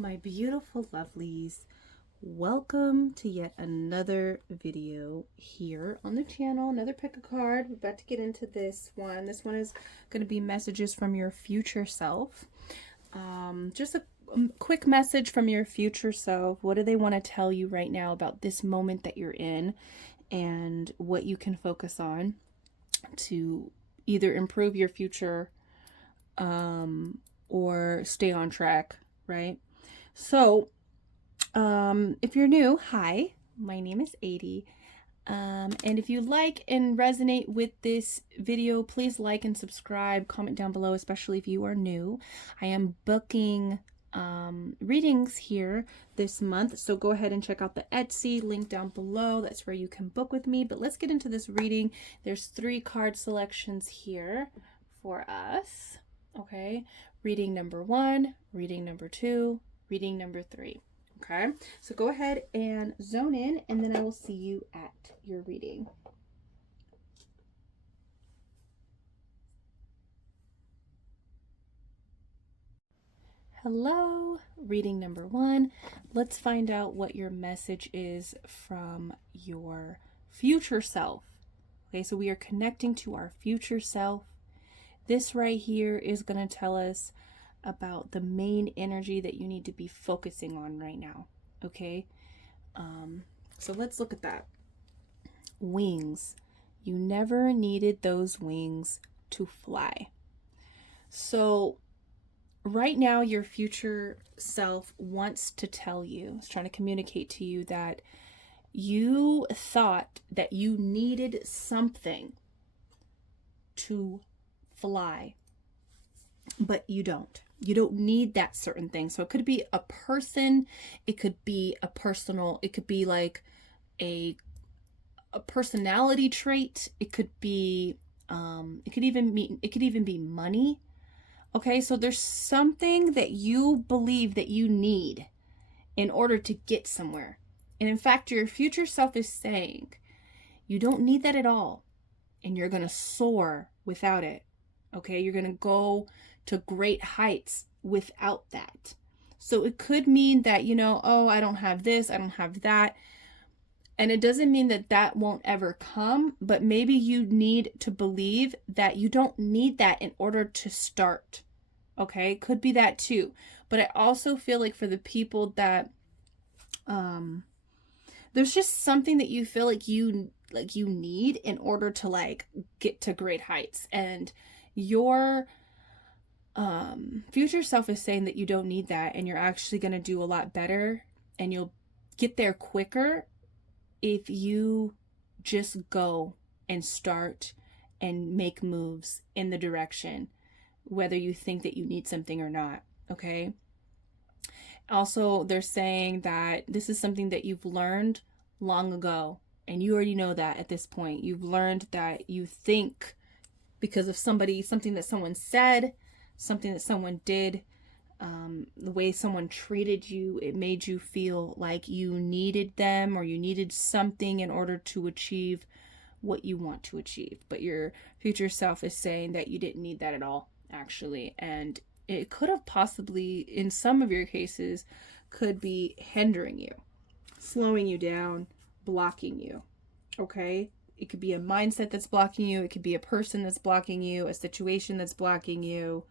my beautiful lovelies. Welcome to yet another video here on the channel. Another pick a card. We're about to get into this one. This one is going to be messages from your future self. Just a quick message from your future self. What do they want to tell you right now about this moment that you're in and what you can focus on to either improve your future or stay on track, right? So if you're new, hi, my name is ADIE. And if you like and resonate with this video, please like and subscribe, comment down below, especially if you are new. I am booking readings here this month, so go ahead and check out the Etsy link down below. That's where you can book with me. But let's get into this reading. There's 3 card selections here for us. Okay, reading number 1, reading number 2, reading number 3. Okay, so go ahead and zone in, and then I will see you at your reading. Hello, reading number 1. Let's find out what your message is from your future self. Okay, so we are connecting to our future self. This right here is going to tell us about the main energy that you need to be focusing on right now. Okay, so let's look at that. Wings. You never needed those wings to fly. So right now your future self wants to tell you, is trying to communicate to you that you thought that you needed something to fly, but you don't. You don't need that certain thing. So it could be a person, it could be a personal, it could be like a personality trait, it could be it could even be money. Okay, so there's something that you believe that you need in order to get somewhere. And in fact, your future self is saying you don't need that at all, and you're going to soar without it. Okay, you're going to go to great heights without that. So it could mean that, you know, oh, I don't have this, I don't have that. And it doesn't mean that that won't ever come, but maybe you need to believe that you don't need that in order to start. Okay, could be that too. But I also feel like for the people that there's just something that you feel like you need in order to like get to great heights, and your future self is saying that you don't need that, and you're actually going to do a lot better and you'll get there quicker if you just go and start and make moves in the direction, whether you think that you need something or not. Okay, also they're saying that this is something that you've learned long ago, and you already know that at this point. You've learned that you think because of something that someone said, something that someone did, the way someone treated you, it made you feel like you needed them or you needed something in order to achieve what you want to achieve. But your future self is saying that you didn't need that at all, actually. And it could have possibly, in some of your cases, could be hindering you, slowing you down, blocking you. Okay? It could be a mindset that's blocking you. It could be a person that's blocking you, a situation that's blocking you.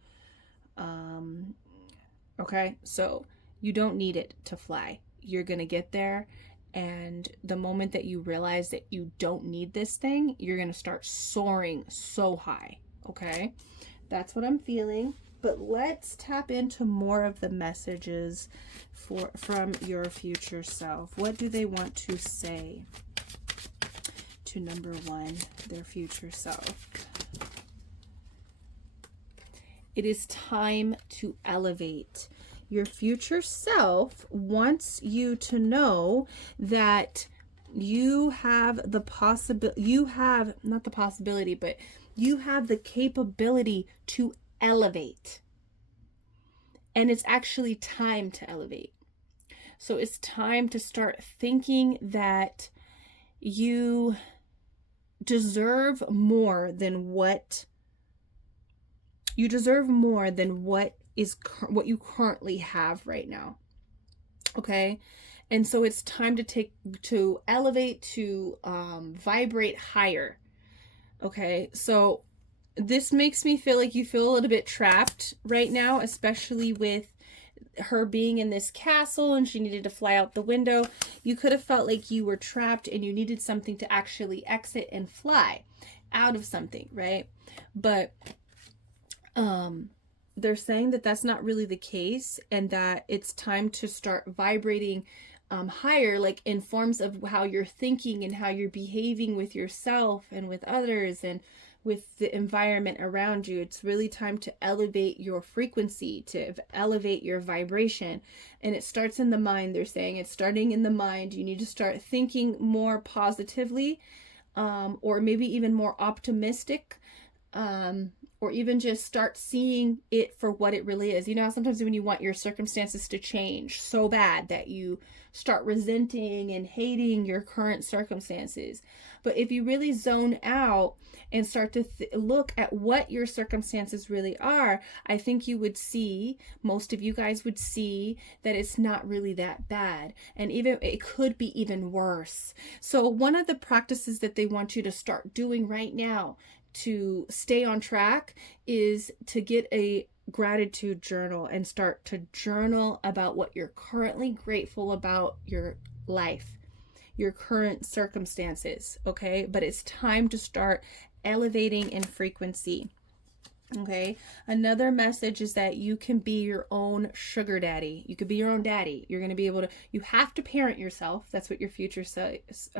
Okay, so you don't need it to fly. You're going to get there. And the moment that you realize that you don't need this thing, you're going to start soaring so high. Okay, that's what I'm feeling. But let's tap into more of the messages from your future self. What do they want to say to number 1, their future self? It is time to elevate. Your future self wants you to know that you have the possibility, you have the capability to elevate. And it's actually time to elevate. So it's time to start thinking that you deserve more than what you currently have right now. Okay. And so it's time to elevate, to vibrate higher. Okay. So this makes me feel like you feel a little bit trapped right now, especially with her being in this castle and she needed to fly out the window. You could have felt like you were trapped and you needed something to actually exit and fly out of something, right? But they're saying that that's not really the case, and that it's time to start vibrating higher, like in forms of how you're thinking and how you're behaving with yourself and with others and with the environment around you. It's really time to elevate your frequency, to elevate your vibration. And it starts in the mind. They're saying it's starting in the mind. You need to start thinking more positively, or maybe even more optimistic, or even just start seeing it for what it really is. You know how sometimes when you want your circumstances to change so bad that you start resenting and hating your current circumstances. But if you really zone out and start to look at what your circumstances really are, I think you would see, most of you guys would see, that it's not really that bad. And even it could be even worse. So one of the practices that they want you to start doing right now to stay on track is to get a gratitude journal and start to journal about what you're currently grateful about your life, your current circumstances. Okay, but it's time to start elevating in frequency. Okay, another message is that you can be your own sugar daddy. You could be your own daddy. You're going to be able to, you have to parent yourself. That's what your future says.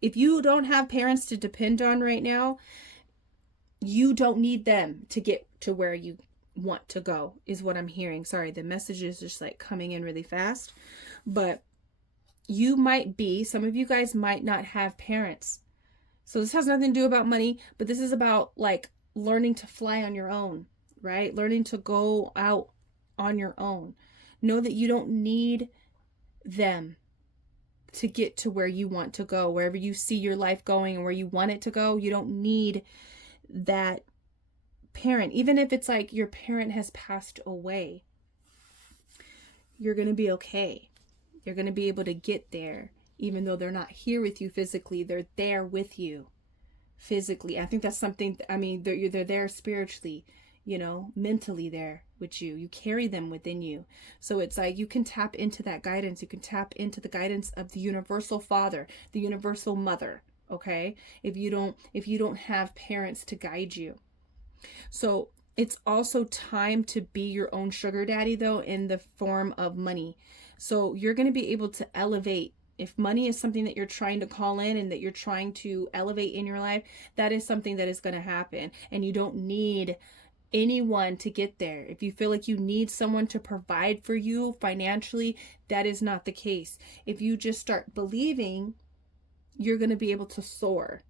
If you don't have parents to depend on right now, you don't need them to get to where you want to go, is what I'm hearing. Sorry, the message is just like coming in really fast. But you might be, some of you guys might not have parents. So this has nothing to do about money, but this is about like learning to fly on your own, right? Learning to go out on your own. Know that you don't need them to get to where you want to go, wherever you see your life going and where you want it to go. You don't need that parent. Even if it's like your parent has passed away, you're going to be okay. You're going to be able to get there, even though they're not here with you physically. They're there with you physically. I think that's something, I mean, they're there spiritually, you know, mentally there with you. You carry them within you. So it's like you can tap into that guidance. You can tap into the guidance of the universal father, the universal mother. Okay, if you don't have parents to guide you. So it's also time to be your own sugar daddy, though, in the form of money. So you're going to be able to elevate. If money is something that you're trying to call in and that you're trying to elevate in your life, that is something that is going to happen. And you don't need anyone to get there. If you feel like you need someone to provide for you financially, that is not the case. If you just start believing, you're going to be able to soar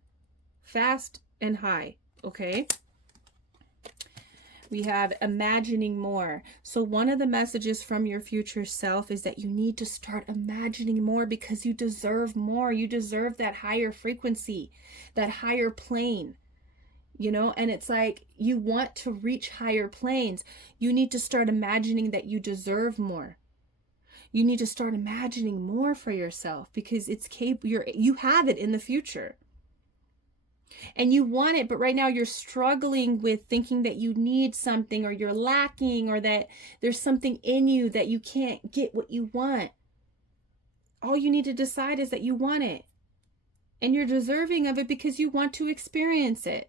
fast and high. Okay. We have imagining more. So one of the messages from your future self is that you need to start imagining more, because you deserve more. You deserve that higher frequency, that higher plane, you know, and it's like you want to reach higher planes. You need to start imagining that you deserve more. You need to start imagining more for yourself, because it's capable. You have it in the future. And you want it, but right now you're struggling with thinking that you need something, or you're lacking, or that there's something in you that you can't get what you want. All you need to decide is that you want it. And you're deserving of it because you want to experience it.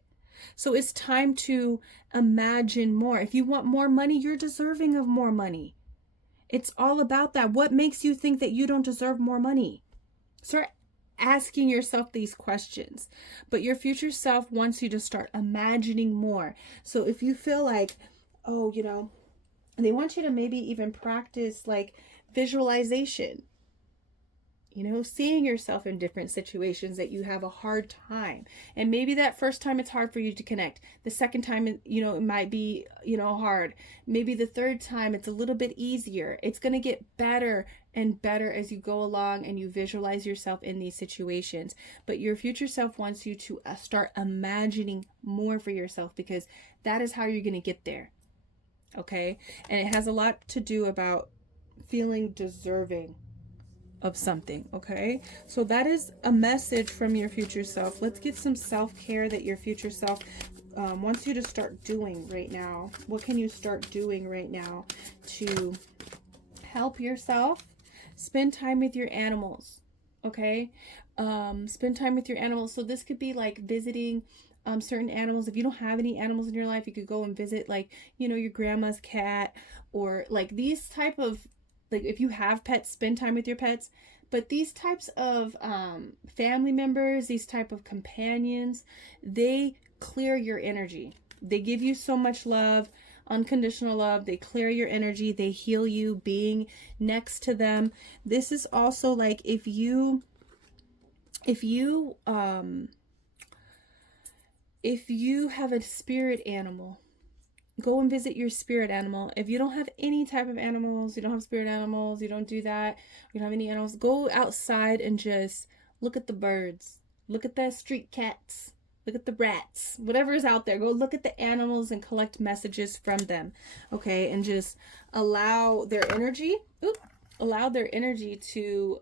So it's time to imagine more. If you want more money, you're deserving of more money. It's all about that. What makes you think that you don't deserve more money? Start asking yourself these questions. But your future self wants you to start imagining more. So if you feel like, oh, you know, they want you to maybe even practice like visualization. You know, seeing yourself in different situations that you have a hard time. And maybe that first time it's hard for you to connect. The second time, you know, it might be, you know, hard. Maybe the third time it's a little bit easier. It's going to get better and better as you go along and you visualize yourself in these situations. But your future self wants you to start imagining more for yourself, because that is how you're going to get there. Okay? And it has a lot to do about feeling deserving of something. Okay, so that is a message from your future self. Let's get some self-care that your future self wants you to start doing right now. What can you start doing right now to help yourself? Spend time with your animals. Okay, spend time with your animals. So this could be like visiting certain animals. If you don't have any animals in your life, you could go and visit, like, you know, your grandma's cat, or like these type of, like, if you have pets, spend time with your pets. But these types of family members, these type of companions, they clear your energy. They give you so much love, unconditional love. They clear your energy. They heal you being next to them. This is also like if you have a spirit animal, go and visit your spirit animal. If you don't have any type of animals, you don't have spirit animals, you don't do that, you don't have any animals, go outside and just look at the birds, look at the street cats, look at the rats, whatever is out there. Go look at the animals and collect messages from them. Okay, and just allow their energy to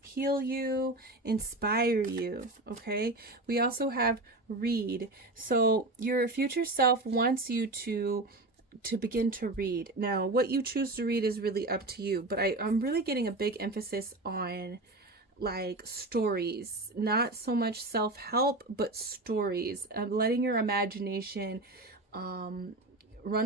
heal you, inspire you. Okay, we also have read. So your future self wants you to begin to read. Now, what you choose to read is really up to you, but I'm really getting a big emphasis on like stories, not so much self-help, but stories. Letting your imagination run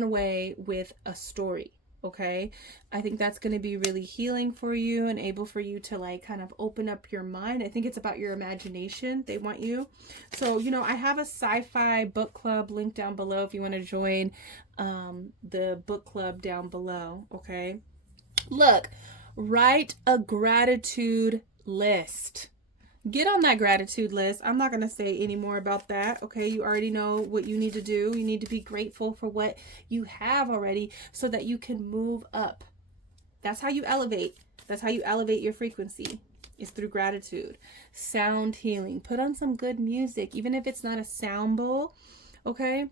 away with a story. Okay, I think that's going to be really healing for you and able for you to like kind of open up your mind. I think it's about your imagination. They want you. So, you know, I have a sci-fi book club link down below if you want to join the book club down below. Okay, look, write a gratitude list. Get on that gratitude list. I'm not going to say any more about that. Okay, you already know what you need to do. You need to be grateful for what you have already so that you can move up. That's how you elevate. That's how you elevate your frequency, is through gratitude. Sound healing. Put on some good music, even if it's not a sound bowl. Okay,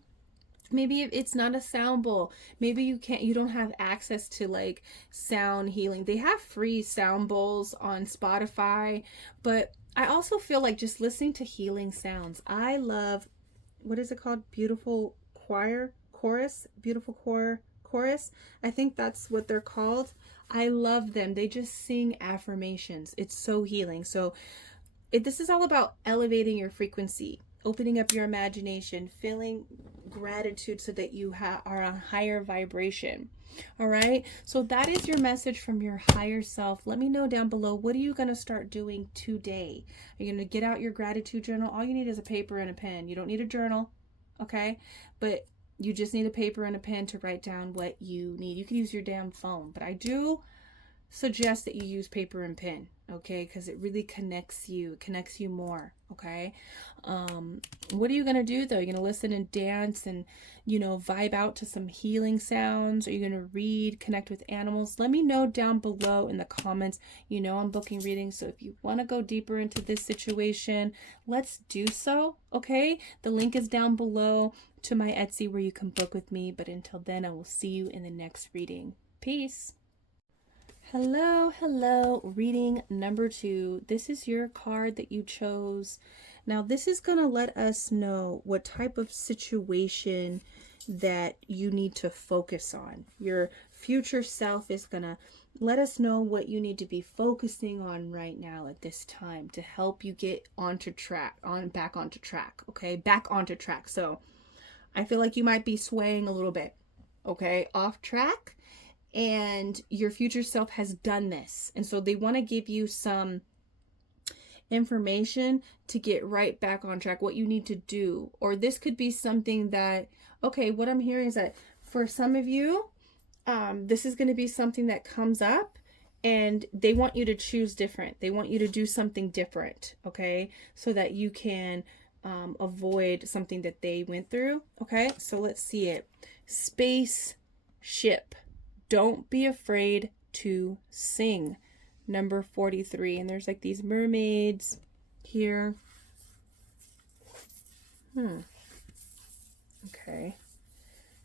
maybe if it's not a sound bowl, maybe you don't have access to like sound healing. They have free sound bowls on Spotify, but I also feel like just listening to healing sounds. I love, what is it called? Beautiful chorus. I think that's what they're called. I love them. They just sing affirmations. It's so healing. So this is all about elevating your frequency, opening up your imagination, feeling gratitude so that you are a higher vibration. All right, so that is your message from your higher self. Let me know down below, what are you going to start doing today? Are you going to get out your gratitude journal? All you need is a paper and a pen. You don't need a journal, okay? But you just need a paper and a pen to write down what you need. You can use your damn phone, but I do suggest that you use paper and pen, okay? Because it really connects you more, okay? What are you going to do, though? You're going to listen and dance and, you know, vibe out to some healing sounds? Are you going to read, connect with animals? Let me know down below in the comments. You know I'm booking readings, so if you want to go deeper into this situation, let's do so, okay? The link is down below to my Etsy where you can book with me, but until then, I will see you in the next reading. Peace. Hello, reading number 2. This is your card that you chose. Now, this is going to let us know what type of situation that you need to focus on. Your future self is going to let us know what you need to be focusing on right now at this time to help you get back onto track, okay? Back onto track. So, I feel like you might be swaying a little bit, okay? Off track. And your future self has done this. And so they want to give you some information to get right back on track, what you need to do. Or this could be something that, okay, what I'm hearing is that for some of you, this is going to be something that comes up and they want you to choose different. They want you to do something different, okay? So that you can avoid something that they went through, okay? So let's see it. Spaceship. Don't be afraid to sing. Number 43. And there's like these mermaids here. Okay.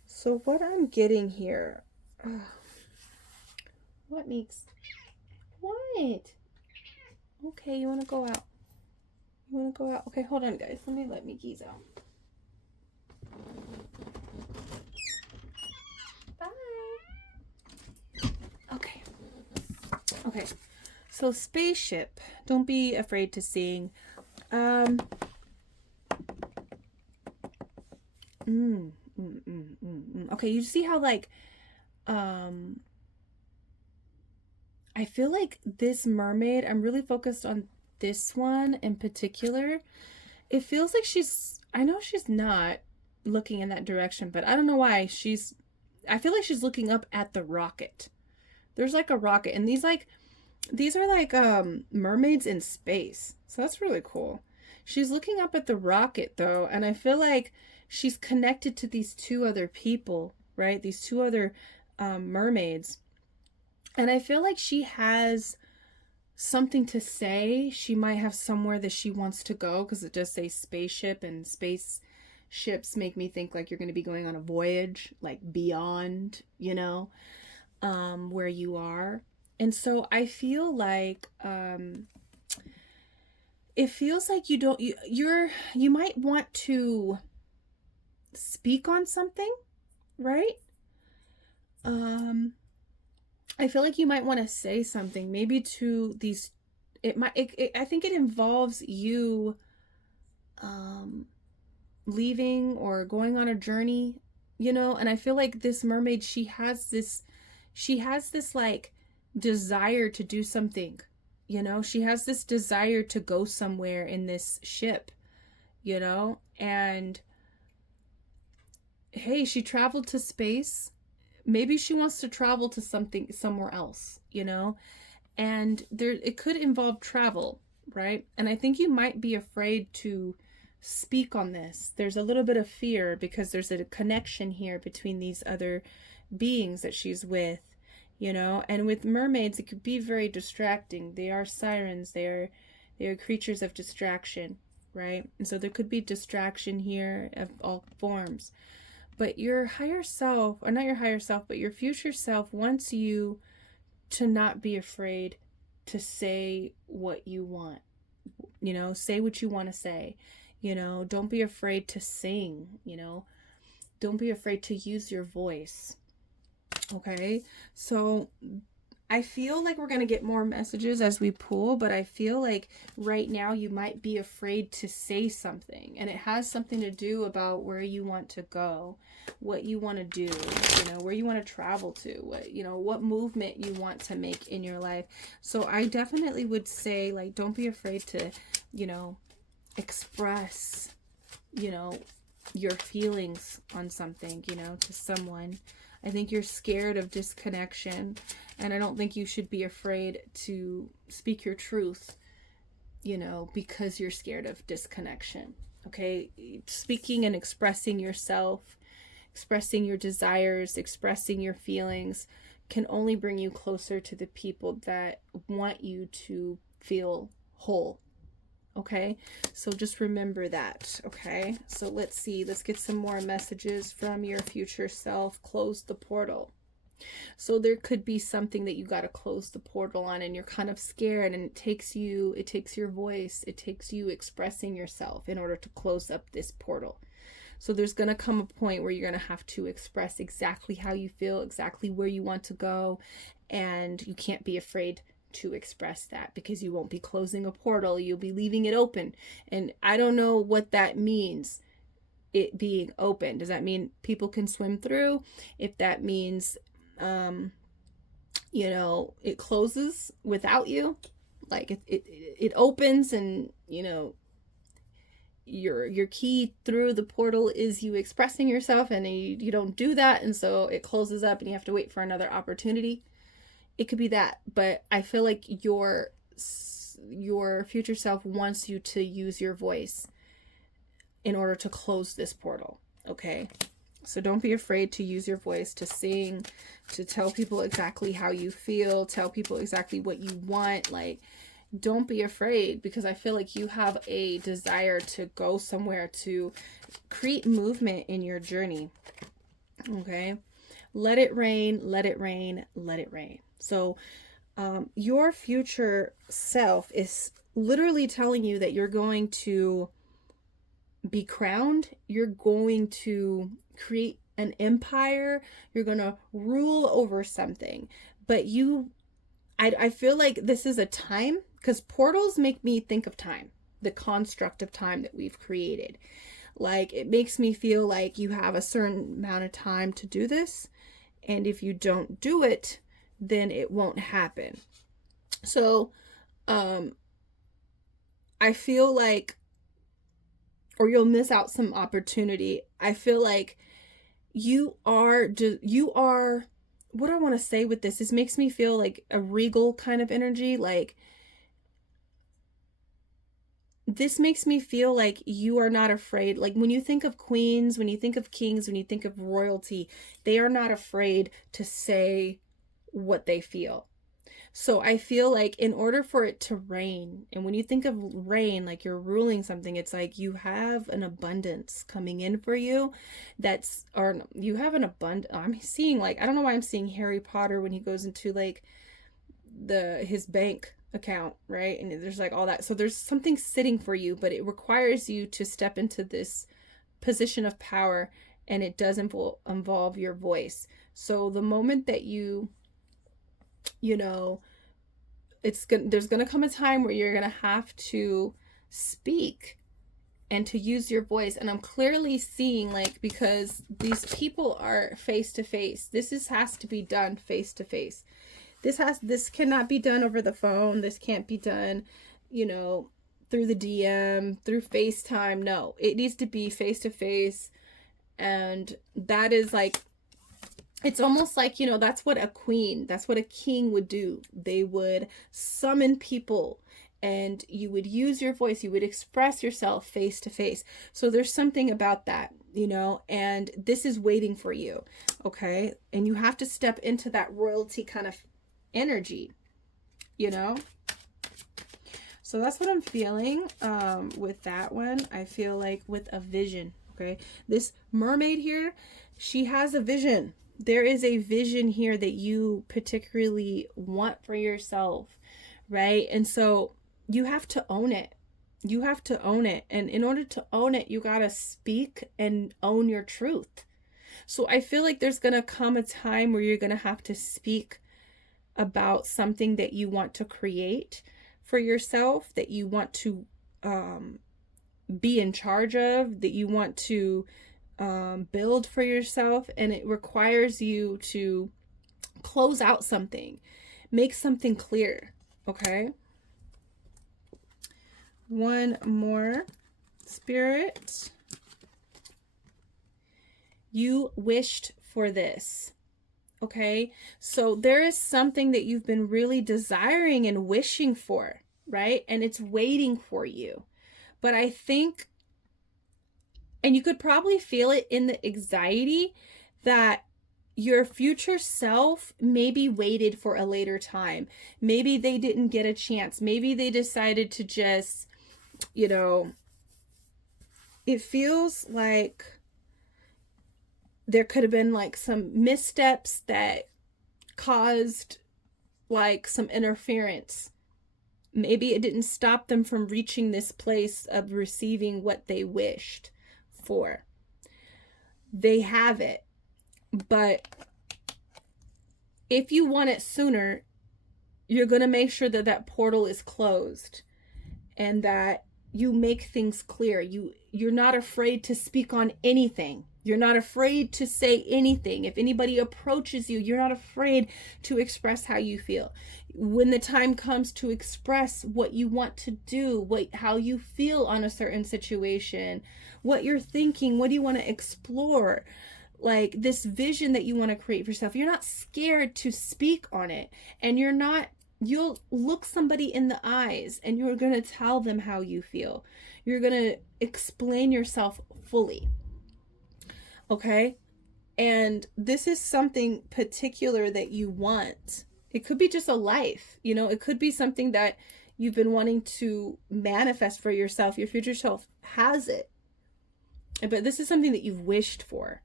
So what I'm getting here. What, Meeks? What? Okay, you want to go out. You want to go out? Okay, hold on, guys. Let Meekies out. Bye. Okay. Okay. So spaceship. Don't be afraid to sing. Okay, you see how like I feel like this mermaid, I'm really focused on this one in particular. It feels like I know she's not looking in that direction, but I don't know why I feel like she's looking up at the rocket. There's like a rocket, and these are like mermaids in space. So that's really cool. She's looking up at the rocket though, and I feel like she's connected to these two other people, right? These two other mermaids. And I feel like she has something to say. She might have somewhere that she wants to go, because it does say spaceship, and spaceships make me think like you're going to be going on a voyage, like beyond, you know, where you are. And so I feel like it feels like you might want to speak on something, right? I feel like you might want to say something, maybe to these, I think it involves you leaving or going on a journey, you know. And I feel like this mermaid, she has this like desire to do something, you know. She has this desire to go somewhere in this ship, you know. And hey, she traveled to space. Maybe she wants to travel to somewhere else, you know. And it could involve travel, right? And I think you might be afraid to speak on this. There's a little bit of fear because there's a connection here between these other beings that she's with, you know. And with mermaids, it could be very distracting. They are sirens. They are creatures of distraction, right? And so there could be distraction here of all forms. But your higher self, or not your higher self, but your future self wants you to not be afraid to say what you want. You know, say what you want to say. You know, don't be afraid to sing, you know. Don't be afraid to use your voice. Okay? So I feel like we're going to get more messages as we pull, but I feel like right now you might be afraid to say something, and it has something to do about where you want to go, what you want to do, you know, where you want to travel to, what, you know, what movement you want to make in your life. So I definitely would say, like, don't be afraid to, you know, express, you know, your feelings on something, you know, to someone. I think you're scared of disconnection, and I don't think you should be afraid to speak your truth, you know, because you're scared of disconnection. Okay? Speaking and expressing yourself, expressing your desires, expressing your feelings can only bring you closer to the people that want you to feel whole. Okay, so just remember that. Okay, so let's see, let's get some more messages from your future self. Close the portal. So there could be something that you got to close the portal on, and you're kind of scared, and it takes your voice, it takes you expressing yourself in order to close up this portal. So there's going to come a point where you're going to have to express exactly how you feel, exactly where you want to go, and you can't be afraid to express that, because you won't be closing a portal, you'll be leaving it open. And I don't know what that means, it being open. Does that mean people can swim through? If that means you know, it closes without you, like it opens, and you know, your key through the portal is you expressing yourself, and you don't do that, and so it closes up and you have to wait for another opportunity. It could be that, but I feel like your future self wants you to use your voice in order to close this portal. Okay, so don't be afraid to use your voice, to sing, to tell people exactly how you feel, tell people exactly what you want. Like, don't be afraid, because I feel like you have a desire to go somewhere, to create movement in your journey. Okay, let it rain, let it rain, let it rain. So your future self is literally telling you that you're going to be crowned, you're going to create an empire, you're going to rule over something. But I feel like this is a time, because portals make me think of time, the construct of time that we've created. Like, it makes me feel like you have a certain amount of time to do this, and if you don't do it, then it won't happen. So I feel like, or you'll miss out some opportunity. I feel like you are, what I want to say with this makes me feel like a regal kind of energy. Like, this makes me feel like you are not afraid. Like, when you think of queens, when you think of kings, when you think of royalty, they are not afraid to say what they feel. So I feel like in order for it to reign, and when you think of reign, like you're ruling something, it's like you have an abundance coming in for you. Or you have an abundance. I'm seeing, like, I don't know why I'm seeing Harry Potter when he goes into like his bank account, right? And there's like all that. So there's something sitting for you, but it requires you to step into this position of power, and it does involve your voice. So the moment that you know, there's gonna come a time where you're gonna have to speak and to use your voice. And I'm clearly seeing, like, because these people are face to face, has to be done face to face. This cannot be done over the phone. This can't be done, through the DM, through FaceTime. No, it needs to be face to face. And that is like, it's almost like, that's what a king would do. They would summon people, and you would use your voice. You would express yourself face to face. So there's something about that, and this is waiting for you. Okay. And you have to step into that royalty kind of energy, So that's what I'm feeling with that one. I feel like with a vision. Okay. This mermaid here, she has a vision. There is a vision here that you particularly want for yourself, right? And so you have to own it. You have to own it. And in order to own it, you got to speak and own your truth. So I feel like there's going to come a time where you're going to have to speak about something that you want to create for yourself, that you want to be in charge of, that you want to build for yourself. And it requires you to close out something, make something clear. Okay. One more, Spirit. You wished for this. Okay. So there is something that you've been really desiring and wishing for, right? And it's waiting for you. But I think, and you could probably feel it in the anxiety, that your future self maybe waited for a later time. Maybe they didn't get a chance. Maybe they decided to just, it feels like there could have been like some missteps that caused like some interference. Maybe it didn't stop them from reaching this place of receiving what they wished for. They have it. But if you want it sooner, you're going to make sure that that portal is closed and that you make things clear. You're not afraid to speak on anything. You're not afraid to say anything. If anybody approaches you, you're not afraid to express how you feel. When the time comes to express what you want to do, how you feel on a certain situation, what you're thinking, what do you want to explore, like this vision that you want to create for yourself, you're not scared to speak on it. And you'll look somebody in the eyes and you're going to tell them how you feel. You're going to explain yourself fully. Okay. And this is something particular that you want. It could be just a life, it could be something that you've been wanting to manifest for yourself. Your future self has it. But this is something that you've wished for.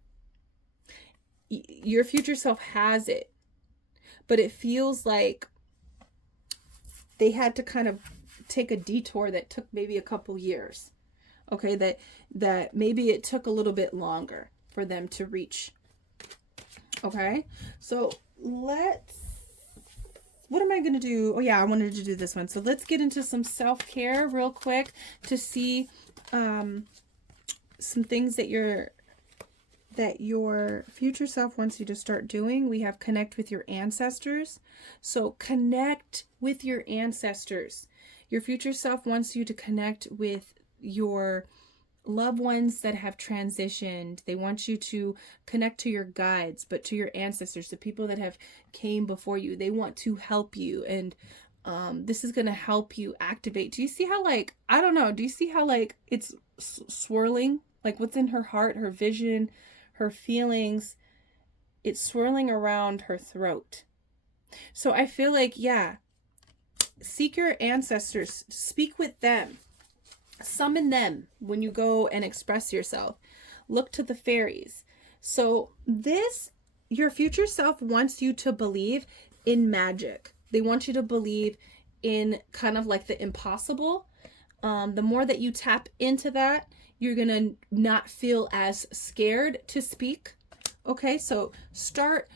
Your future self has it. but it feels like they had to kind of take a detour that took maybe a couple years. Okay, that maybe it took a little bit longer for them to reach. Okay, so what am I going to do? Oh yeah, I wanted to do this one. So let's get into some self-care real quick to see some things that your future self wants you to start doing. We have connect with your ancestors. So connect with your ancestors. Your future self wants you to connect with your loved ones that have transitioned. They want you to connect to your guides, but to your ancestors, the people that have came before you. They want to help you, and this is going to help you activate. Do you see how, like, I don't know, do you see how, like, it's swirling? Like, what's in her heart, her vision, her feelings, it's swirling around her throat. So I feel like, yeah, seek your ancestors, speak with them. Summon them when you go and express yourself. Look to the fairies. So your future self wants you to believe in magic. They want you to believe in kind of like the impossible. The more that you tap into that, you're going to not feel as scared to speak. Okay, so start,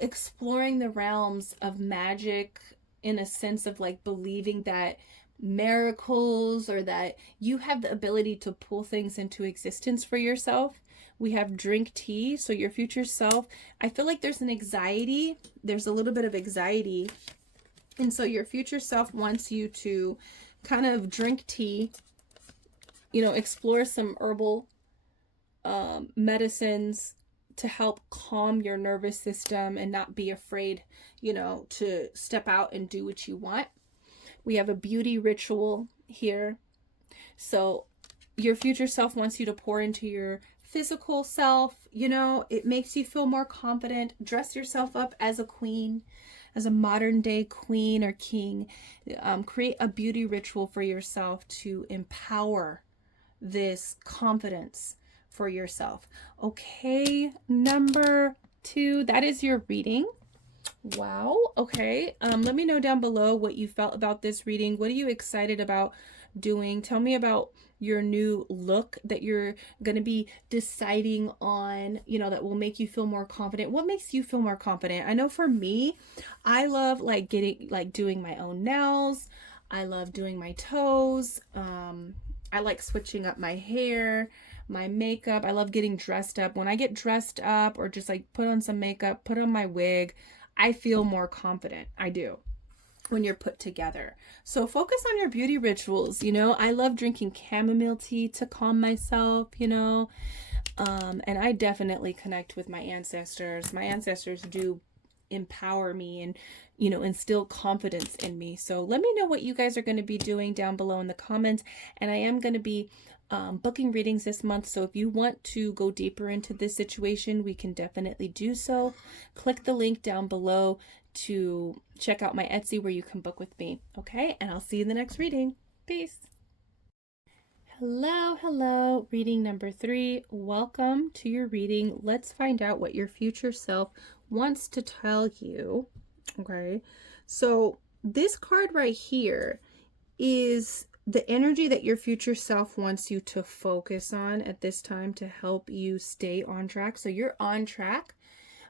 exploring the realms of magic in a sense of like believing that miracles, or that you have the ability to pull things into existence for yourself. We have drink tea. So your future self, I feel like there's a little bit of anxiety, and so your future self wants you to kind of drink tea, explore some herbal medicines to help calm your nervous system and not be afraid, to step out and do what you want. We have a beauty ritual here. So your future self wants you to pour into your physical self. It makes you feel more confident. Dress yourself up as a queen, as a modern day queen or king. Create a beauty ritual for yourself to empower this confidence for yourself. Okay, number 2, that is your reading. Wow. Okay. Let me know down below what you felt about this reading. What are you excited about doing? Tell me about your new look that you're going to be deciding on, that will make you feel more confident. What makes you feel more confident? I know for me, I love doing my own nails. I love doing my toes. I like switching up my hair, my makeup. I love getting dressed up. When I get dressed up or just like put on some makeup, put on my wig, I feel more confident. I do, when you're put together. So focus on your beauty rituals. I love drinking chamomile tea to calm myself, and I definitely connect with my ancestors. My ancestors do empower me and, instill confidence in me. So let me know what you guys are going to be doing down below in the comments. And I am going to be booking readings this month, so if you want to go deeper into this situation, we can definitely do so. Click the link down below to check out my Etsy where you can book with me. Okay, and I'll see you in the next reading. Peace. Hello, reading number 3. Welcome to your reading. Let's find out what your future self wants to tell you. Okay, so this card right here is the energy that your future self wants you to focus on at this time to help you stay on track. So you're on track,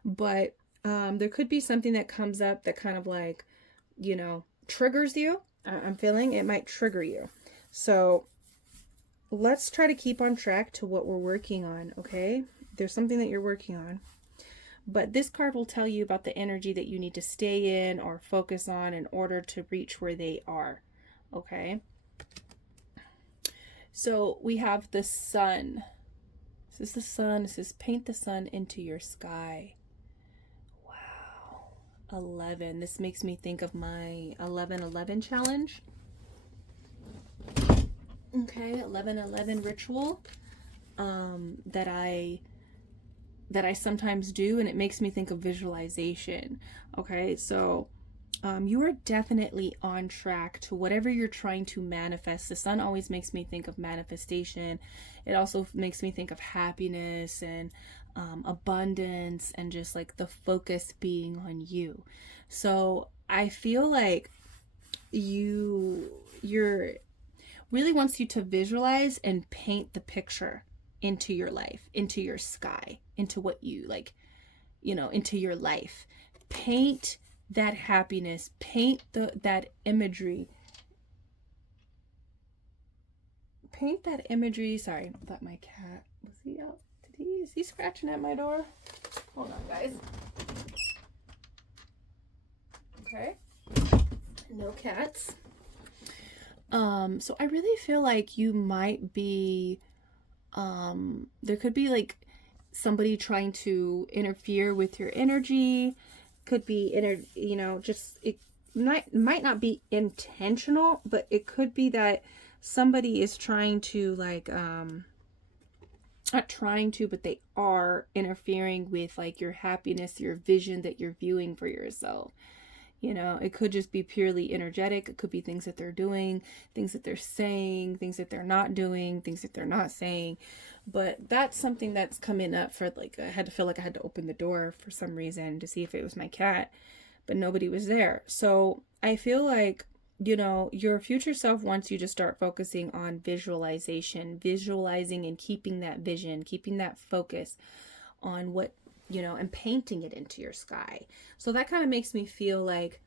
but there could be something that comes up that kind of like, triggers you. I'm feeling it might trigger you. So let's try to keep on track to what we're working on, okay? There's something that you're working on. But this card will tell you about the energy that you need to stay in or focus on in order to reach where they are, okay? So we have the sun. This is the sun. It says paint the sun into your sky. Wow. 11. This makes me think of my 11/11 challenge. Okay, 11/11 ritual that I sometimes do, and it makes me think of visualization. Okay, so you are definitely on track to whatever you're trying to manifest. The sun always makes me think of manifestation. It also makes me think of happiness and abundance, and just like the focus being on you. So I feel like you're really wants you to visualize and paint the picture into your life, into your sky, into what you like, into your life. Paint that happiness, paint that imagery. Paint that imagery. Sorry, I thought my cat was he out. Is he scratching at my door? Hold on, guys. Okay. No cats. So I really feel like you might be, there could be like somebody trying to interfere with your energy. Could be, just, it might not be intentional, but it could be that somebody is trying to like, not trying to, but they are interfering with like your happiness, your vision that you're viewing for yourself. It could just be purely energetic. It could be things that they're doing, things that they're saying, things that they're not doing, things that they're not saying. But that's something that's coming up for like, I had to feel like I had to open the door for some reason to see if it was my cat, but nobody was there. So I feel like, your future self wants you to start focusing on visualization, visualizing and keeping that vision, keeping that focus on what, and painting it into your sky. So that kind of makes me feel like,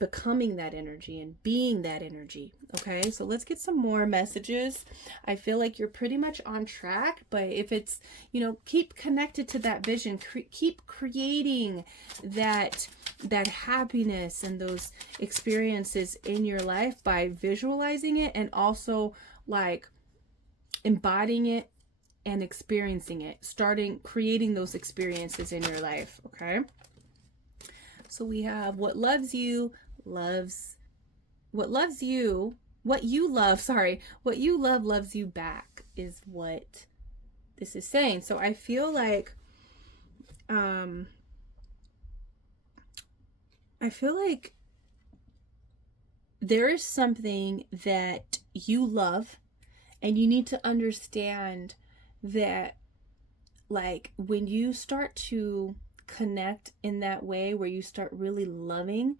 becoming that energy and being that energy. Okay, so let's get some more messages. I feel like you're pretty much on track, but if it's, keep connected to that vision, keep creating that happiness and those experiences in your life by visualizing it and also like embodying it and experiencing it, creating those experiences in your life. Okay. So we have what you love loves you back is what this is saying. So I feel like, there is something that you love, and you need to understand that, like, when you start to connect in that way where you start really loving,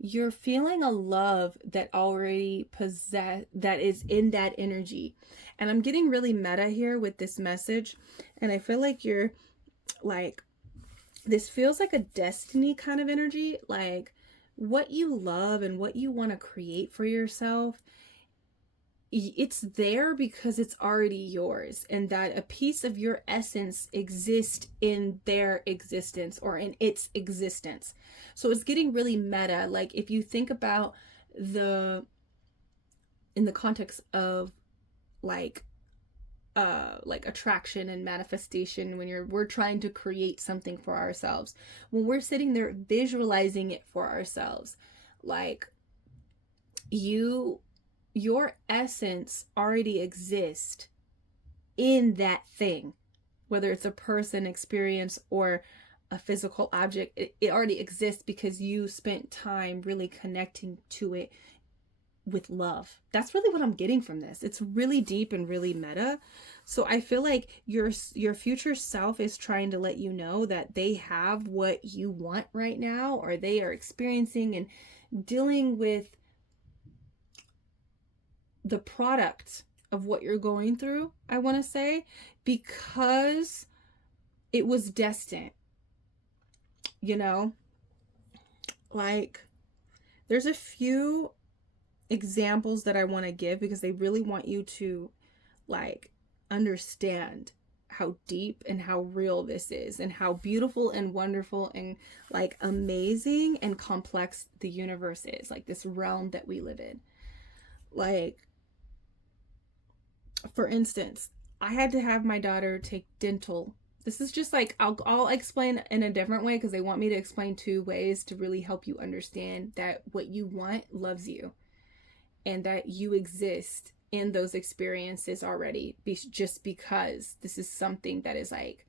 you're feeling a love that already that is in that energy. And I'm getting really meta here with this message, and I feel like you're like, this feels like a destiny kind of energy, like what you love and what you want to create for yourself, it's there because it's already yours, and that a piece of your essence exists in their existence or in its existence. So it's getting really meta. Like if you think about in the context of like attraction and manifestation, when we're trying to create something for ourselves, when we're sitting there visualizing it for ourselves, like your essence already exists in that thing, whether it's a person, experience, or a physical object. It already exists because you spent time really connecting to it with love. That's really what I'm getting from this. It's really deep and really meta. So I feel like your future self is trying to let you know that they have what you want right now, or they are experiencing and dealing with the product of what you're going through, I want to say, because it was destined. Like there's a few examples that I want to give because they really want you to like understand how deep and how real this is, and how beautiful and wonderful and like amazing and complex the universe is, like this realm that we live in. Like, for instance, I had to have my daughter take dental. This is just like, I'll explain in a different way because they want me to explain 2 ways to really help you understand that what you want loves you, and that you exist in those experiences already, just because this is something that is like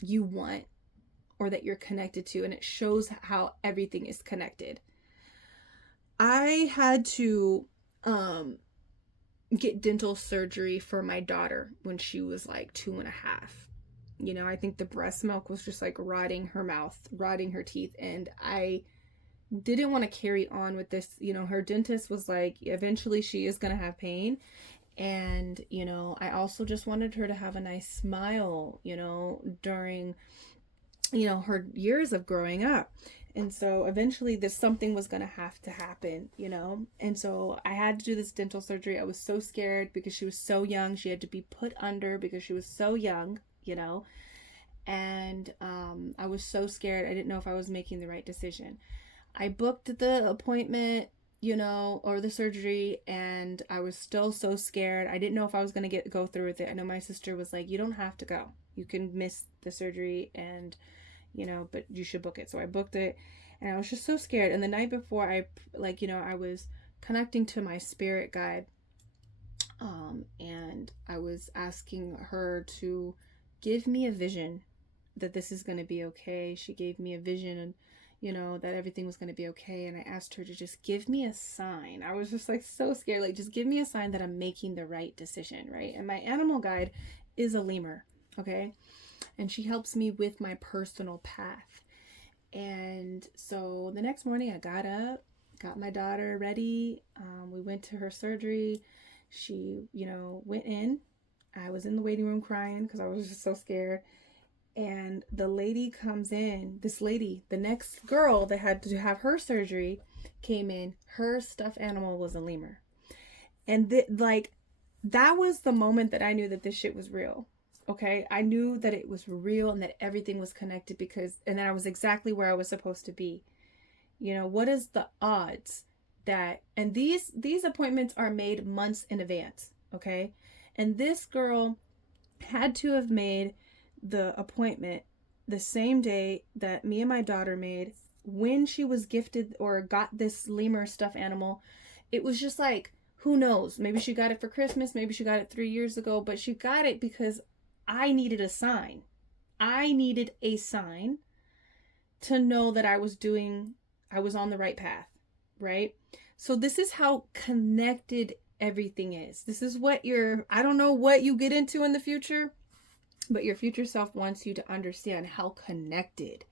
you want, or that you're connected to, and it shows how everything is connected. I had to get dental surgery for my daughter when she was like 2.5. I think the breast milk was just like rotting her mouth, rotting her teeth. And I didn't want to carry on with this. Her dentist was like, eventually she is going to have pain. And, I also just wanted her to have a nice smile, during, her years of growing up. And so eventually something was going to have to happen, and so I had to do this dental surgery. I was so scared because she was so young. She had to be put under because she was so young, and I was so scared. I didn't know if I was making the right decision. I booked the appointment, or the surgery, and I was still so scared. I didn't know if I was going to go through with it. I know my sister was like, you don't have to go. You can miss the surgery and, but you should book it. So I booked it, and I was just so scared. And the night before, I was connecting to my spirit guide, and I was asking her to give me a vision that this is going to be okay. She gave me a vision, and that everything was going to be okay. And I asked her to just give me a sign. I was just like so scared, like just give me a sign that I'm making the right decision, right? And my animal guide is a lemur, okay? And she helps me with my personal path. And so the next morning I got up, got my daughter ready. We went to her surgery. She, went in. I was in the waiting room crying because I was just so scared. And the lady comes in, the next girl that had to have her surgery came in. Her stuffed animal was a lemur. And that was the moment that I knew that this shit was real. Okay. I knew that it was real and that everything was connected and that I was exactly where I was supposed to be. What is the odds that, and these appointments are made months in advance. Okay. And this girl had to have made the appointment the same day that me and my daughter made when she was gifted or got this lemur stuffed animal. It was just like, who knows? Maybe she got it for Christmas. Maybe she got it 3 years ago, but she got it because I needed a sign. I needed a sign to know that I was on the right path, right? So this is how connected everything is. This is what I don't know what you get into in the future, but your future self wants you to understand how connected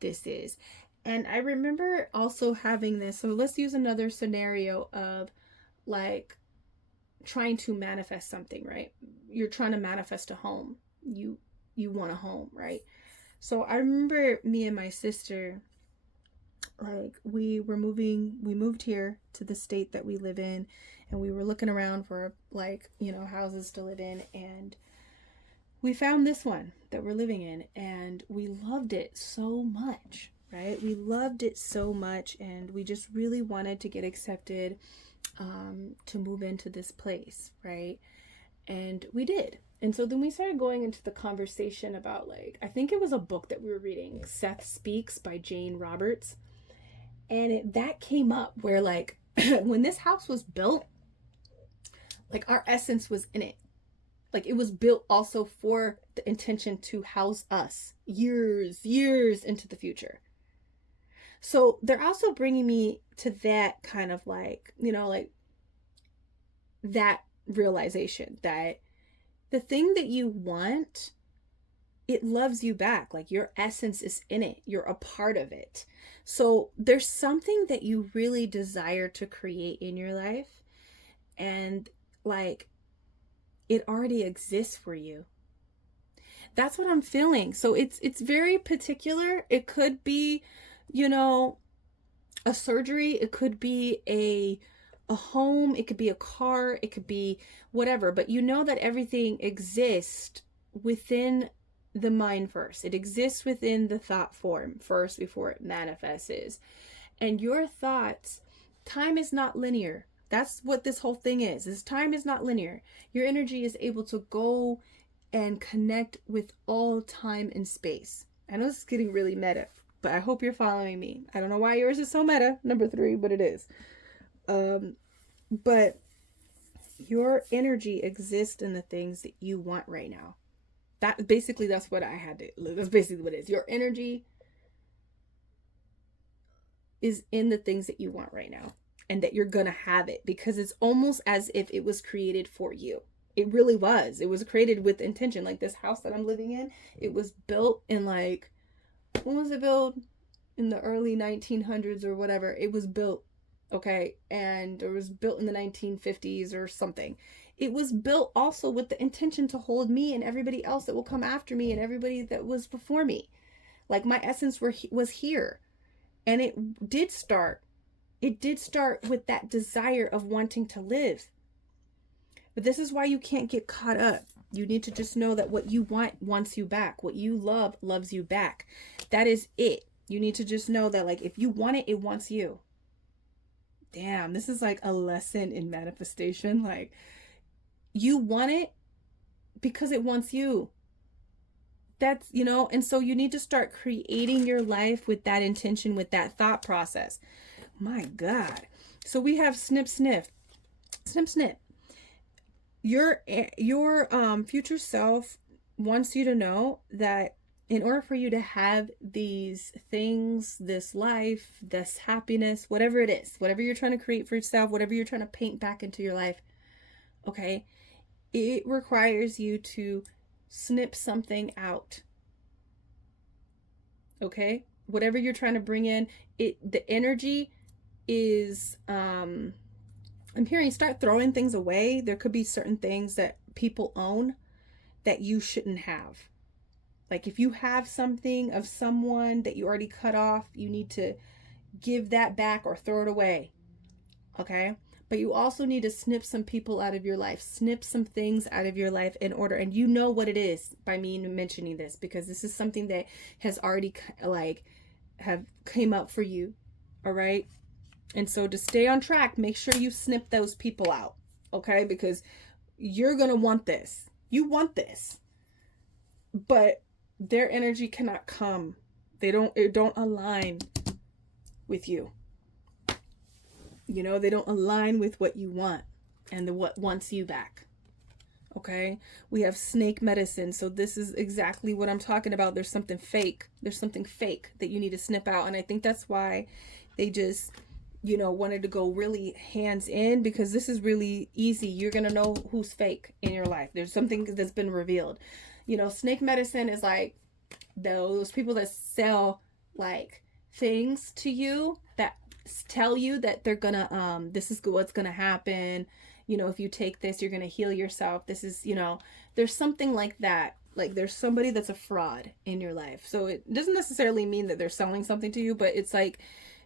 this is. And I remember also having this. So let's use another scenario of like trying to manifest something, right? You're trying to manifest a home. You want a home, right? So I remember me and my sister, like we moved here to the state that we live in, and we were looking around for houses to live in, and we found this one that we're living in, and we loved it so much, right? We loved it so much, and we just really wanted to get accepted to move into this place, right? And we did. And so then we started going into the conversation about I think it was a book that we were reading, Seth Speaks by Jane Roberts. And that came up where when this house was built, our essence was in it. It was built also for the intention to house us years into the future. So they're also bringing me to that kind of that realization that the thing that you want, it loves you back. Your essence is in it. You're a part of it. So there's something that you really desire to create in your life, and it already exists for you. That's what I'm feeling. So it's very particular. It could be, a surgery. It could be a home. It could be a car. It could be whatever. But that everything exists within the mind first. It exists within the thought form first before it manifests. And your thoughts, time is not linear. That's what this whole thing is time is not linear. Your energy is able to go and connect with all time and space. I know this is getting really meta, but I hope you're following me. I don't know why yours is so meta, number 3, but it is. But your energy exists in the things that you want right now. That's what I had to, that's basically what it is. Your energy is in the things that you want right now. and that you're gonna have it, because it's almost as if it was created for you. It really was. It was created with intention. Like this house that I'm living in, it was built in like, when was it built? In the early 1900s or whatever. It was built, okay, and it was built in the 1950s or something. It was built also with the intention to hold me and everybody else that will come after me and everybody that was before me. Like my essence was here. And it did start with that desire of wanting to live. But this is why you can't get caught up. You need to just know that what you want wants you back. What you love loves you back. That is it. You need to just know that, like, if you want it, it wants you. Damn, this is like a lesson in manifestation. Like, you want it because it wants you. That's, you know, and so you need to start creating your life with that intention, with that thought process. My God. So we have snip, sniff, snip, snip. Your future self wants you to know that in order for you to have these things, this life, this happiness, whatever it is, whatever you're trying to create for yourself, whatever you're trying to paint back into your life, okay, it requires you to snip something out. Okay? Whatever you're trying to bring in, the energy is, I'm hearing, start throwing things away. There could be certain things that people own that you shouldn't have. Like if you have something of someone that you already cut off, you need to give that back or throw it away. Okay? But you also need to snip some people out of your life, snip some things out of your life in order. And you know what it is by me mentioning this, because this is something that has already have came up for you. All right. And so to stay on track, make sure you snip those people out. Okay. Because you're going to want this. You want this, but their energy cannot come. It don't align with you. You know, they don't align with what you want and what wants you back. Okay. We have snake medicine. So this is exactly what I'm talking about. There's something fake. There's something fake that you need to snip out. And I think that's why they just, you know, wanted to go really hands in, because this is really easy. You're going to know who's fake in your life. There's something that's been revealed. You know, snake medicine is like those people that sell like things to you that tell you that they're gonna this is what's gonna happen, you know, if you take this you're gonna heal yourself. This is, you know, there's something like that. Like there's somebody that's a fraud in your life. So it doesn't necessarily mean that they're selling something to you, but it's like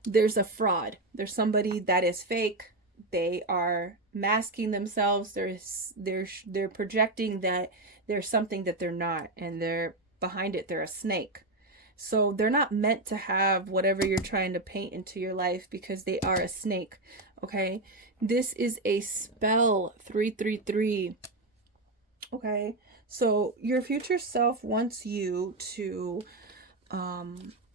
there's a fraud. There's somebody that is fake. They are masking themselves. They're projecting that there's something that they're not, and they're behind it. They're a snake. So they're not meant to have whatever you're trying to paint into your life, because they are a snake. Okay. This is a spell, 333. Okay. So your future self wants you to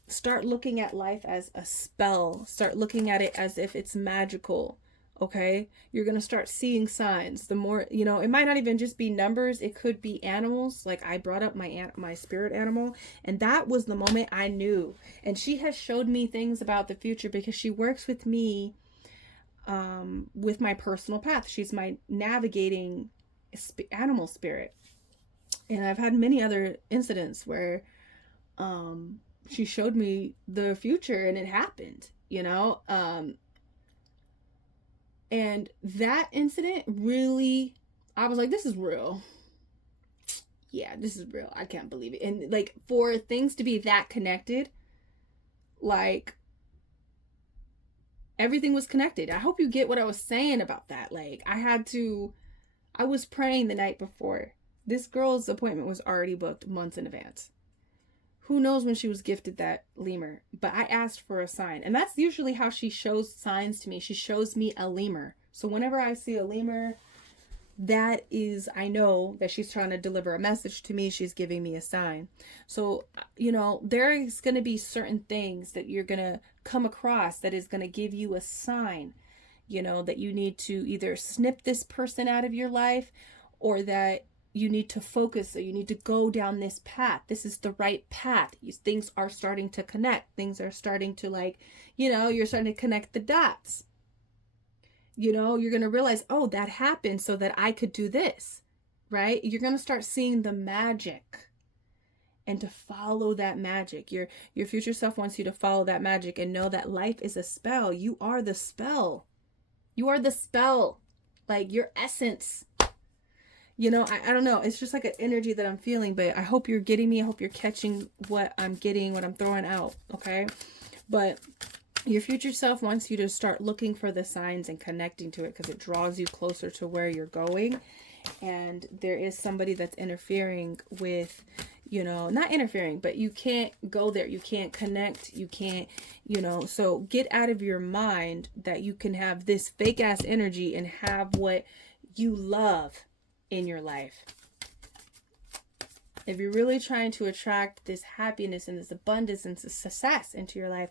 start looking at life as a spell. Start looking at it as if it's magical. Okay, you're going to start seeing signs. The more, you know, it might not even just be numbers. It could be animals. Like I brought up my spirit animal, and that was the moment I knew. And she has showed me things about the future because she works with me with my personal path. She's my navigating animal spirit. And I've had many other incidents where she showed me the future and it happened, you know. And that incident really, I was like, this is real. Yeah, this is real. I can't believe it. And like for things to be that connected, like everything was connected. I hope you get what I was saying about that. Like I was praying the night before. This girl's appointment was already booked months in advance. Who knows when she was gifted that lemur, but I asked for a sign. And that's usually how she shows signs to me. She shows me a lemur. So whenever I see a lemur, that is, I know that she's trying to deliver a message to me. She's giving me a sign. So, you know, there's going to be certain things that you're going to come across that is going to give you a sign, you know, that you need to either snip this person out of your life, or that you need to focus, so you need to go down this path. This is the right path. Things are starting to connect. Things are starting to, like, you know, you're starting to connect the dots. You know, you're going to realize, oh, that happened so that I could do this, right? You're going to start seeing the magic and to follow that magic. Your future self wants you to follow that magic and know that life is a spell. You are the spell. You are the spell. Like your essence. You know, I don't know. It's just like an energy that I'm feeling, but I hope you're getting me. I hope you're catching what I'm getting, what I'm throwing out, okay? But your future self wants you to start looking for the signs and connecting to it because it draws you closer to where you're going. And there is somebody that's interfering with, you know, not interfering, but you can't go there. You can't connect. You can't, you know, so get out of your mind that you can have this fake ass energy and have what you love in your life. If you're really trying to attract this happiness and this abundance and this success into your life,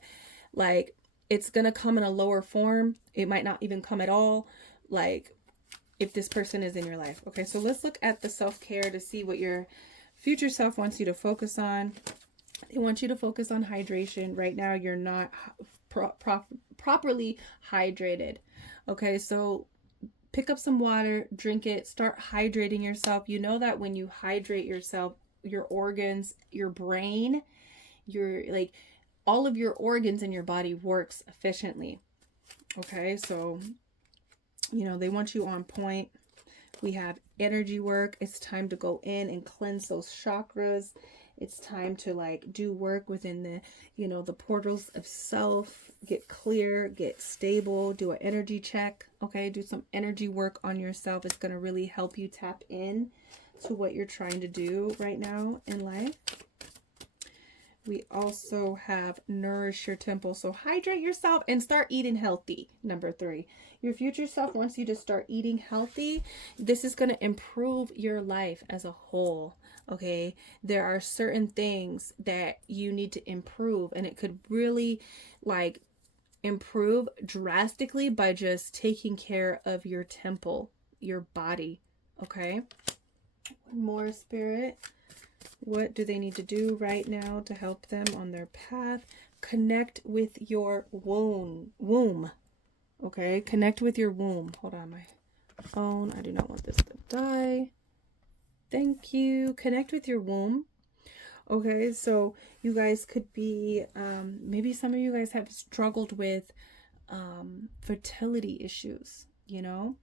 like, it's going to come in a lower form. It might not even come at all. Like, if this person is in your life. Okay, so let's look at the self-care to see what your future self wants you to focus on. They want you to focus on hydration. Right now, you're not properly hydrated. Okay, so pick up some water, drink it, start hydrating yourself. You know that when you hydrate yourself, your organs, your brain, your, like, all of your organs in your body works efficiently. Okay, so, you know, they want you on point. We have energy work. It's time to go in and cleanse those chakras. It's time to, like, do work within the, you know, the portals of self, get clear, get stable, do an energy check. Okay, do some energy work on yourself. It's going to really help you tap in to what you're trying to do right now in life. We also have nourish your temple. So hydrate yourself and start eating healthy. Number 3, your future self wants you to start eating healthy. This is going to improve your life as a whole. Okay, there are certain things that you need to improve, and it could really, like, improve drastically by just taking care of your temple, your body. Okay, one more, Spirit. What do they need to do right now to help them on their path? Connect with your womb. Okay, connect with your womb. Hold on, my phone. I do not want this to die. Thank you. Connect with your womb. Okay, so you guys could be, maybe some of you guys have struggled with fertility issues, you know?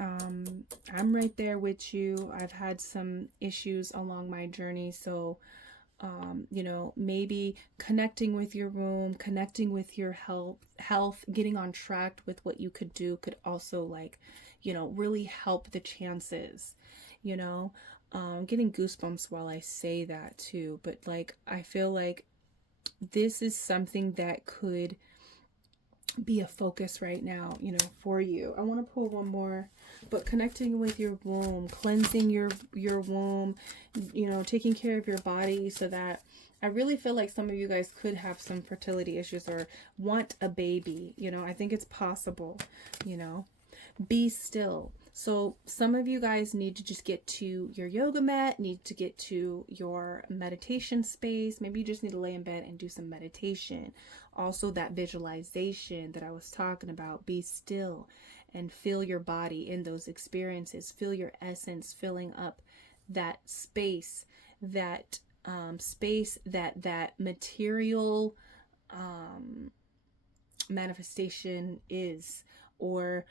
I'm right there with you. I've had some issues along my journey. So, you know, maybe connecting with your womb, connecting with your health, getting on track with what you could do could also, like, you know, really help the chances, you know. Getting goosebumps while I say that too. But, like, I feel like this is something that could be a focus right now, you know, for you. I want to pull one more, but connecting with your womb, cleansing your womb, you know, taking care of your body, so that I really feel like some of you guys could have some fertility issues or want a baby, you know. I think it's possible, you know. Be still. So some of you guys need to just get to your yoga mat, need to get to your meditation space. Maybe you just need to lay in bed and do some meditation. Also, that visualization that I was talking about, be still and feel your body in those experiences. Feel your essence filling up that space, that material manifestation is, or,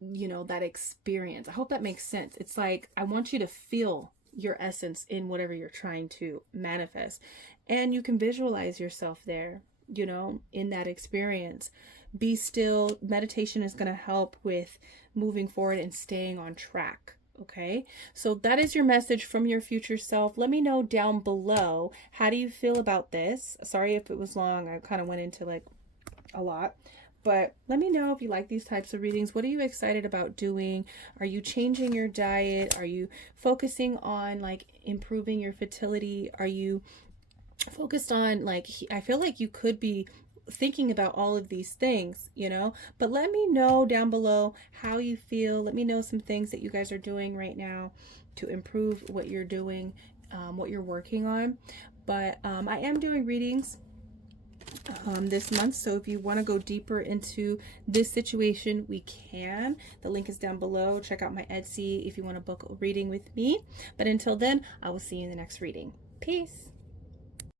you know, that experience. I hope that makes sense. It's like, I want you to feel your essence in whatever you're trying to manifest, and you can visualize yourself there, you know, in that experience. Be still. Meditation is going to help with moving forward and staying on track. Okay, so that is your message from your future self. Let me know down below, how do you feel about this? Sorry if it was long. I kind of went into, like, a lot. But let me know if you like these types of readings. What are you excited about doing? Are you changing your diet? Are you focusing on, like, improving your fertility? Are you focused on, like, I feel like you could be thinking about all of these things, you know? But let me know down below how you feel. Let me know some things that you guys are doing right now to improve what you're doing, what you're working on. But I am doing readings this month. So if you want to go deeper into this situation, we can. The link is down below. Check out my Etsy if you want to book a reading with me. But until then, I will see you in the next reading. Peace.